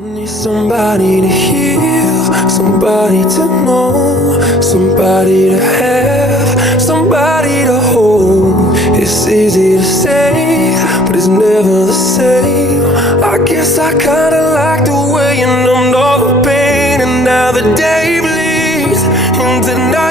Need somebody to heal, somebody to know, somebody to have, somebody to hold. It's easy to say, but it's never the same. I guess I kinda like the way you numbed all the pain, and now the day bleeds into night.